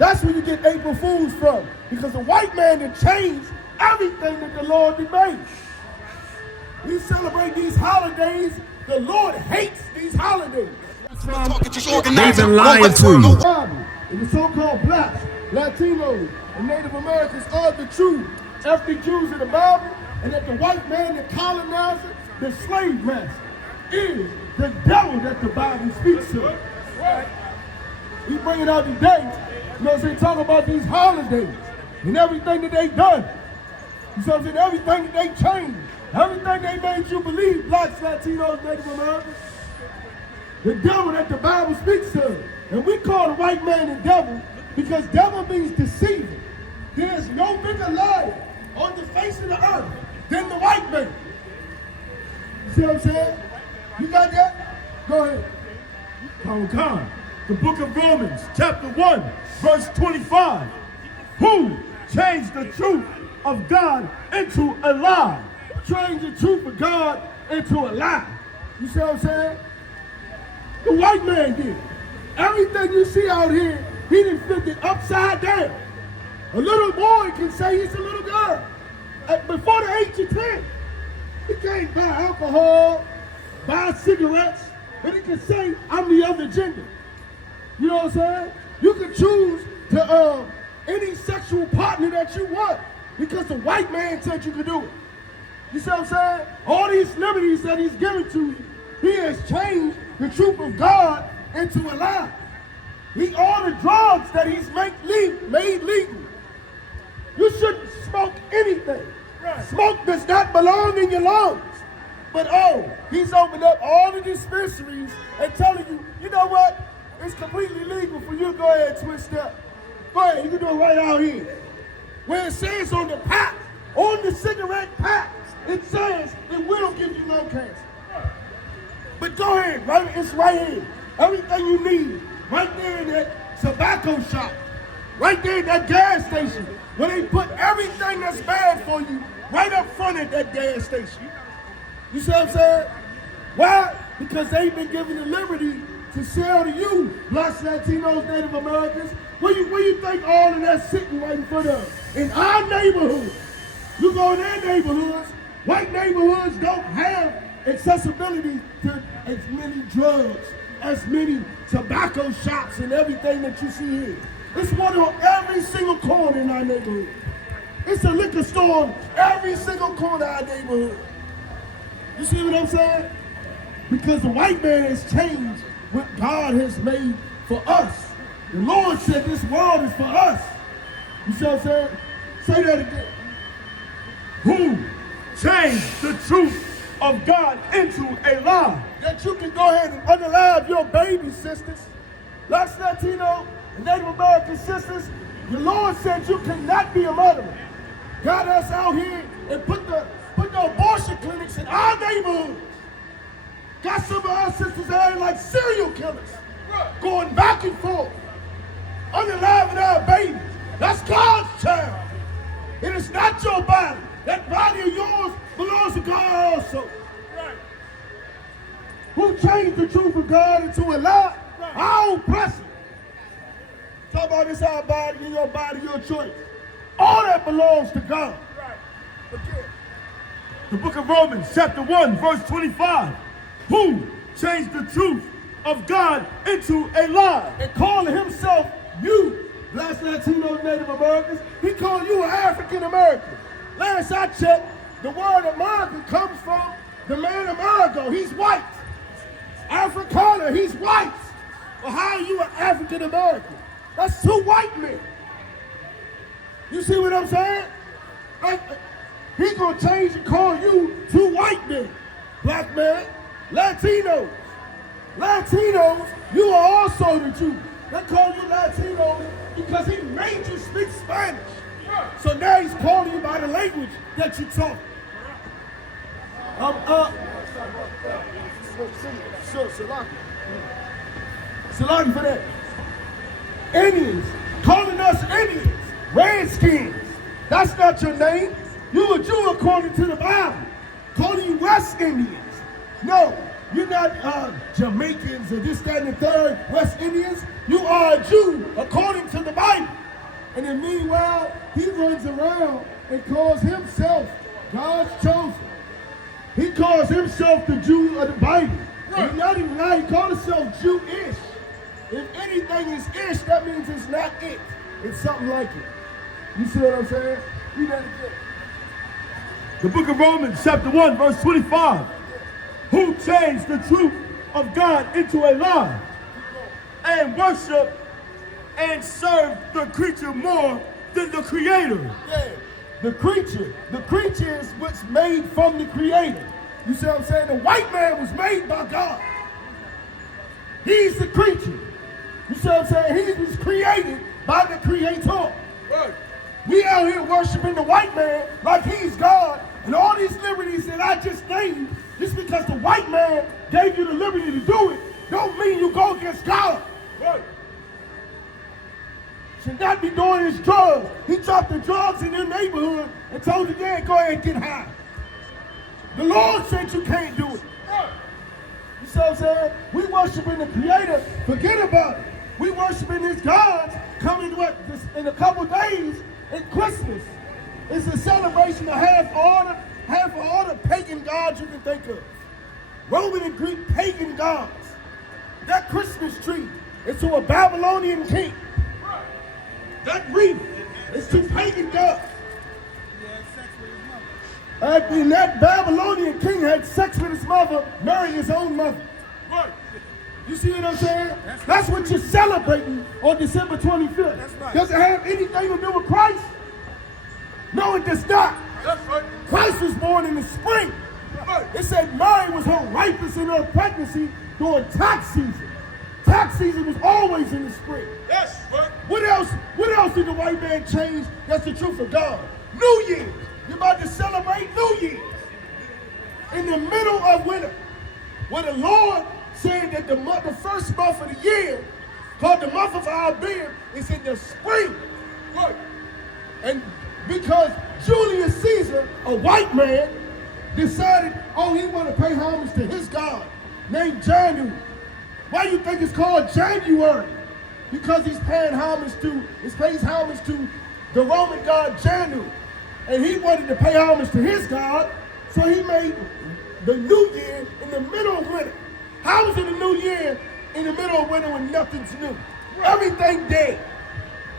That's where you get April Fools from, because the white man that changed everything that the Lord had made. We celebrate these holidays. The Lord hates these holidays. They've been lying to you. And the so-called blacks, Latinos, and Native Americans are the true ethnic Jews in the Bible, and that the white man, the colonizer, the slave master, is the devil that the Bible speaks of. We bring it out today, you know what I'm saying, talk about these holidays and everything that they done. You know what I'm saying, everything that they changed, everything they made you believe, blacks, Latinos, Native Americans. The devil that the Bible speaks of. And we call the white man the devil because devil means deceiver. There's no bigger liar on the face of the earth than the white man. You see what I'm saying? You got that? Go ahead. Con. The book of Romans, chapter 1, verse 25. Who changed the truth of God into a lie? Who changed the truth of God into a lie? You see what I'm saying? The white man did. Everything you see out here, he done flipped it upside down. A little boy can say he's a little girl. Before the age of 10, he can't buy alcohol, buy cigarettes, but he can say, I'm the other gender. You know what I'm saying? You can choose to any sexual partner that you want because the white man said you could do it. You see what I'm saying? All these liberties that he's given to you, he has changed the truth of God into a lie. All the drugs that he's made legal. You shouldn't smoke anything. Right. Smoke does not belong in your lungs. But he's opened up all the dispensaries and telling you, you know what? It's completely legal for you to go ahead and twist up. Go ahead, you can do it right out here. Where it says on the pack, on the cigarette packs, it says it will give you lung cancer. But go ahead, right? It's right here. Everything you need, right there in that tobacco shop, right there at that gas station, where they put everything that's bad for you right up front at that gas station. You see what I'm saying? Why? Because they've been given the liberty to sell to you, blacks, Latinos, Native Americans. Where you think all of that's sitting right in front of us? In our neighborhoods. You go in their neighborhoods, white neighborhoods don't have accessibility to as many drugs, as many tobacco shops and everything that you see here. It's one on every single corner in our neighborhood. It's a liquor store on every single corner of our neighborhood. You see what I'm saying? Because the white man has changed what God has made for us. The Lord said this world is for us. You see what I'm saying? Say that again. Who changed the truth of God into a lie? That you can go ahead and unalive your baby sisters, blacks, Latino, and Native American sisters. The Lord said you cannot be a murderer. Got us out here and put the abortion clinics in our neighborhoods. Got some of our sisters out here like serial killers, going back and forth, unaliving our babies. That's God's child. It is not your body. That body of yours belongs to God also. Right. Who changed the truth of God into a lie? Right. Our oppressor. Talk about this, our body, in your body, your choice. All that belongs to God. Right. Again. The book of Romans, chapter 1, verse 25. Who changed the truth of God into a lie? And calling himself you, blacks, Latinos, Native Americans, he called you an African American. Last I checked, the word American comes from the man Amerigo. He's white. Africana, he's white. Well, how are you an African American? That's two white men. You see what I'm saying? He's going to change and call you two white men. Black man, Latinos. Latinos, you are also the Jews. They call you Latinos because he made you speak Spanish. So now he's calling you by the language that you talk. Salaki for that. Indians, calling us Indians, Redskins. That's not your name. You a Jew according to the Bible. Calling you West Indians. No, you're not Jamaicans or this, that, and the third, West Indians. You are a Jew according to the Bible. the meanwhile, he runs around and calls himself God's chosen. He calls himself the Jew of the Bible. Right. He's not even lying. He calls himself Jewish. If anything is ish, that means it's not it. It's something like it. You see what I'm saying? Read that again. The book of Romans, chapter 1, verse 25. Who changed the truth of God into a lie and worship and serve the creature more than the creator. Yeah, the creature. The creature is what's made from the creator. You see what I'm saying? The white man was made by God. He's the creature. You see what I'm saying? He was created by the creator. Right. We out here worshiping the white man like he's God, and all these liberties that I just named, just because the white man gave you the liberty to do it, don't mean you go against God. Right. Should not be doing his drugs. He dropped the drugs in your neighborhood and told you, yeah, go ahead and get high. The Lord said you can't do it. You see what I'm saying? We worshiping the Creator. Forget about it. We worshiping his gods coming in a couple days in Christmas. It's a celebration of half all the pagan gods you can think of. Roman and Greek pagan gods. That Christmas tree is to a Babylonian king. That wreath is to pagan gods. And that Babylonian king had sex with his mother, marrying his own mother. You see what I'm saying? That's what you're celebrating on December 25th. Does it have anything to do with Christ? No, it does not. Christ was born in the spring. It said Mary was her ripest in her pregnancy during tax season. Tax season was always in the spring. Yes, right. What else did the white man change? That's the truth of God. New Year's. You're about to celebrate New Year's. In the middle of winter. Where the Lord said that the first month of the year, called the month of our being, is in the spring. Right. And because Julius Caesar, a white man, decided, he want to pay homage to his God, named January. Why do you think it's called January? Because he pays homage to the Roman god January. And he wanted to pay homage to his God, so he made the new year in the middle of winter. How is it a new year in the middle of winter when nothing's new? Everything dead.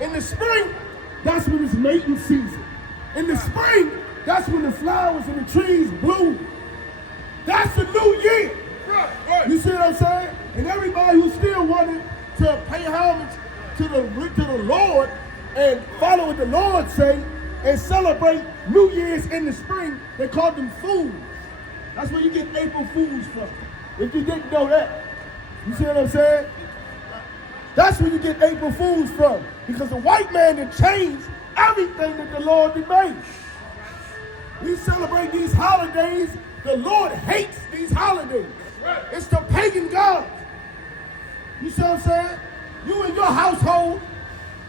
In the spring, that's when it's mating season. In the spring, that's when the flowers and the trees bloom. That's the new year. You see what I'm saying? And everybody who still wanted to pay homage to the Lord and follow what the Lord say and celebrate New Year's in the spring, they called them fools. That's where you get April Fools from. If you didn't know that. You see what I'm saying? That's where you get April Fools from. Because the white man had changed everything that the Lord had made. We celebrate these holidays. The Lord hates these holidays. It's the pagan gods. You see what I'm saying? You and your household,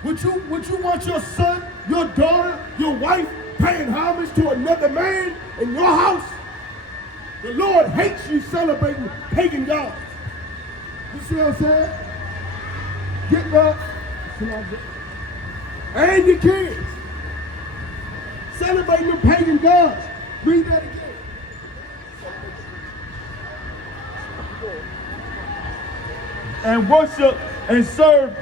would you want your son, your daughter, your wife paying homage to another man in your house? The Lord hates you celebrating pagan gods. You see what I'm saying? Get up. And your kids celebrating the pagan gods. Read that again. And worship and serve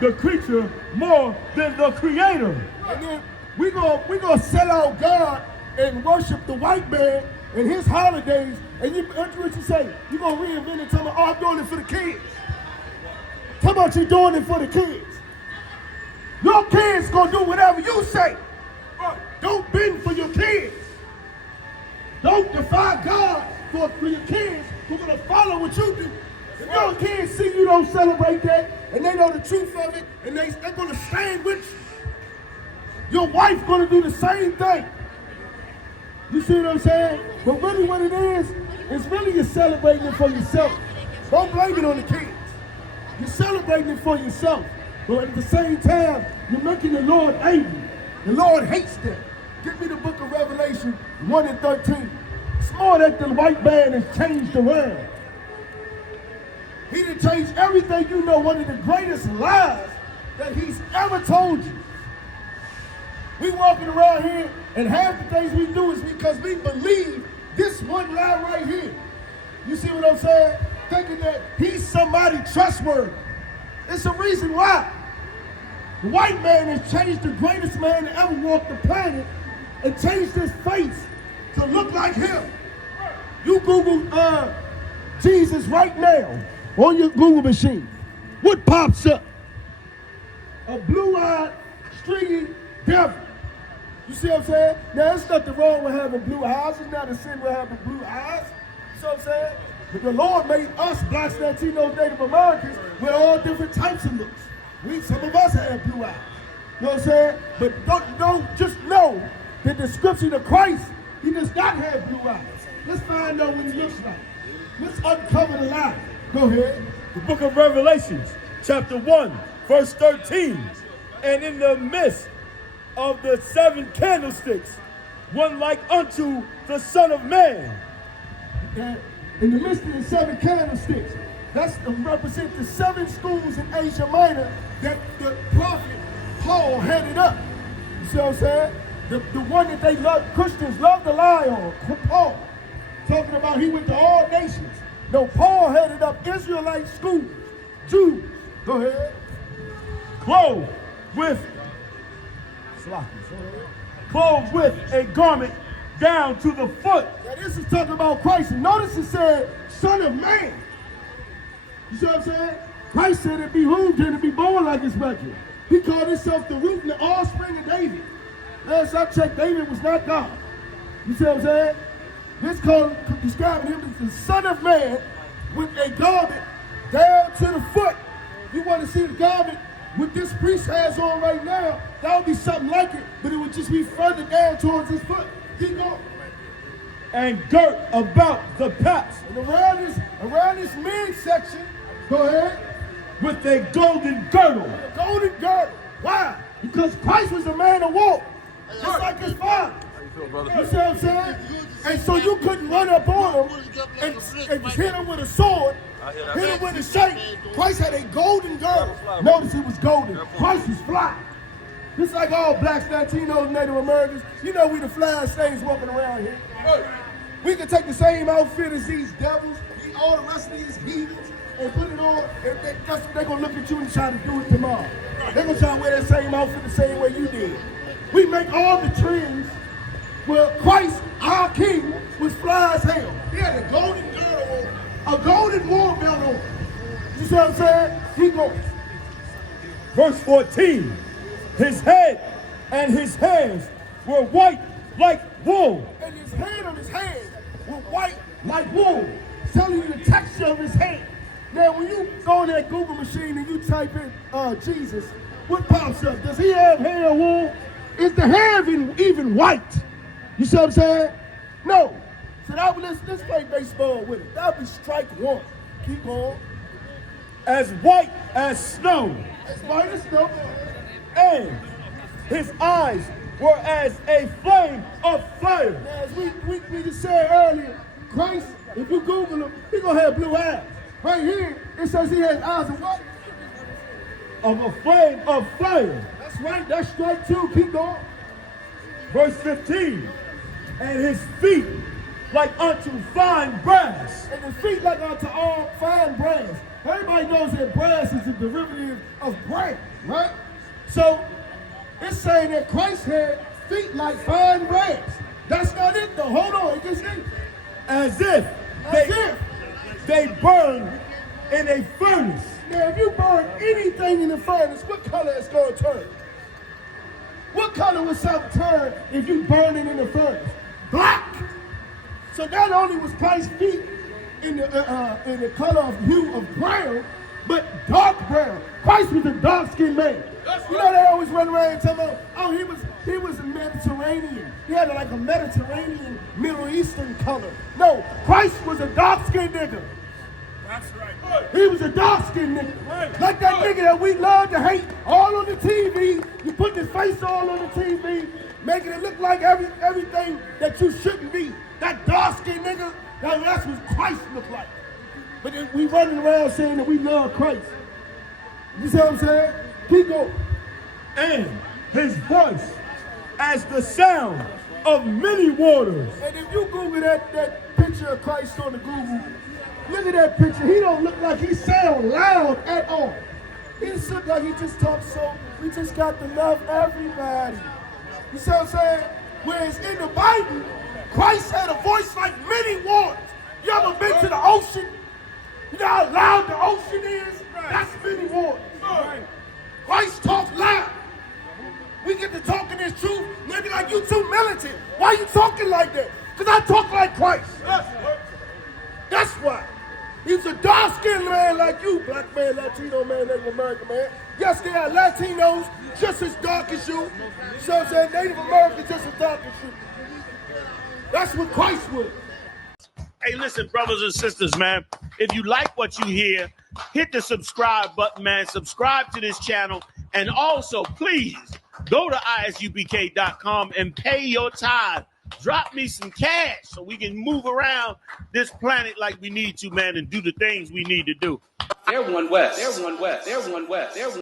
the creature more than the creator. And then we're gonna sell out God and worship the white man and his holidays. And what you say? You're gonna reinvent it, tell me, I'm doing it for the kids. How about you doing it for the kids? Your kids gonna do whatever you say. Don't bend for your kids. Don't defy God for your kids who are gonna follow what you do. If your kids see you don't celebrate that, and they know the truth of it, and they're gonna stand with you. Your wife's gonna do the same thing. You see what I'm saying? But really what it is really you're celebrating it for yourself. Don't blame it on the kids. You're celebrating it for yourself. But at the same time, you're making the Lord angry. The Lord hates that. Give me the book of Revelation 1 and 13. It's more that the white man has changed around. He done changed everything you know. One of the greatest lies that he's ever told you We walking around here, and half the things we do is because we believe this one lie right here. You see what I'm saying? Thinking that he's somebody trustworthy. It's a reason why. The white man has changed the greatest man to ever walk the planet and changed his face to look like him. You Google Jesus right now on your Google machine. What pops up? A blue-eyed, stringy devil. You see what I'm saying? Now, there's nothing wrong with having blue eyes. It's not a sin with having blue eyes. You see what I'm saying? But the Lord made us, blacks, Latinos, Native Americans, with all different types of looks. Some of us have blue eyes. You know what I'm saying? But don't just know the description of Christ, he does not have blue eyes. Let's find out what he looks like. Let's uncover the lie. Go ahead. The book of Revelations, chapter 1, verse 13. And in the midst of the 7 candlesticks, one like unto the Son of Man. And in the midst of the 7 candlesticks, that's to represent the 7 schools in Asia Minor that the prophet Paul headed up. You see what I'm saying? The one that they love, Christians love to lie on, Paul. Talking about he went to all nations. No, Paul headed up Israelite schools, Jews. Go ahead. Clothed with a garment down to the foot. Now this is talking about Christ. And notice it said, Son of Man. You see what I'm saying? Christ said it behooved him to be born like his brethren. He called himself the root and the offspring of David. Last I checked, David was not God. You see what I'm saying? This called describing him as the Son of Man with a garment down to the foot. You want to see the garment what this priest has on right now, that would be something like it, but it would just be further down towards his foot. Keep going. And girt about the paps. And around this midsection, go ahead. With a golden girdle. A golden girdle. Why? Because Christ was a man of war, just like his father. You see what I'm saying? And so you couldn't run up on him and hit him with a sword, hit him with a shake. Christ had a golden girdle. Notice it was golden. Christ was fly. Just like all blacks, Latinos, Native Americans, you know we the flyest things walking around here. We can take the same outfit as these devils, all the rest of these heathens, and put it on, and they're going to look at you and try to do it tomorrow. They're going to try to wear that same outfit the same way you did. We make all the trends. Well, Christ, our King, was fly as hell. He had a golden girdle on, a golden war belt on. You see what I'm saying? He goes. Verse 14. His head and his hands were white like wool. And his head on his hands were white like wool. Telling you the texture of his hand. Now, when you go on that Google machine and you type in Jesus, what pops up? Does he have hair or wool? Is the hair even white? You see what I'm saying? No. So let's play baseball with it. That would be strike one. Keep going. As white as snow. As white as snow. And his eyes were as a flame of fire. Now, as we just said earlier, Christ, if you Google him, he's going to have blue eyes. Right here, it says he has eyes of what? Of a flame of fire. That's right. That's strike two. Keep going. Verse 15. And his feet like unto fine brass. And his feet like unto all fine brass. Everybody knows that brass is a derivative of brass, right? So it's saying that Christ had feet like fine brass. That's not it though. Hold on, it gets in. As if they burn in a furnace. Now if you burn anything in the furnace, what color it's going to turn? What color would something turn if you burn it in the furnace? Black. So not only was Christ's feet in the color of hue of brown, but dark brown. Christ was a dark-skinned man. You know they always run around and tell me, oh, he was a Mediterranean. He had like a Mediterranean, Middle Eastern color. No, Christ was a dark-skinned nigga. That's right. He was a dark-skinned nigga. Right. Like that nigga that we love to hate all on the TV. You put his face all on the TV, making it look like everything that you shouldn't be. That dark-skinned nigga, that's what Christ looked like. But then we running around saying that we love Christ. You see what I'm saying? Keep going. And his voice as the sound of many waters. And if you Google that picture of Christ on the Google, look at that picture. He don't look like he sound loud at all. He just look like he just talks so, we just got to love everybody. You see what I'm saying? Whereas in the Bible, Christ had a voice like many waters. You ever been to the ocean? You know how loud the ocean is? That's many waters. Christ talks loud. We get to talking this truth. Maybe like you too militant. Why you talking like that? Because I talk like Christ. That's why. He's a dark-skinned man like you, black man, Latino man, Native American man. Yes, there are Latinos just as dark as you. So I'm saying Native Americans just as dark as you. That's what Christ was. Hey, listen, brothers and sisters, man. If you like what you hear, hit the subscribe button, man. Subscribe to this channel. And also, please, go to ISUPK.com and pay your tithe. Drop me some cash so we can move around this planet like we need to, man, and do the things we need to do. They're one west. They're one west. They're one west. They're one.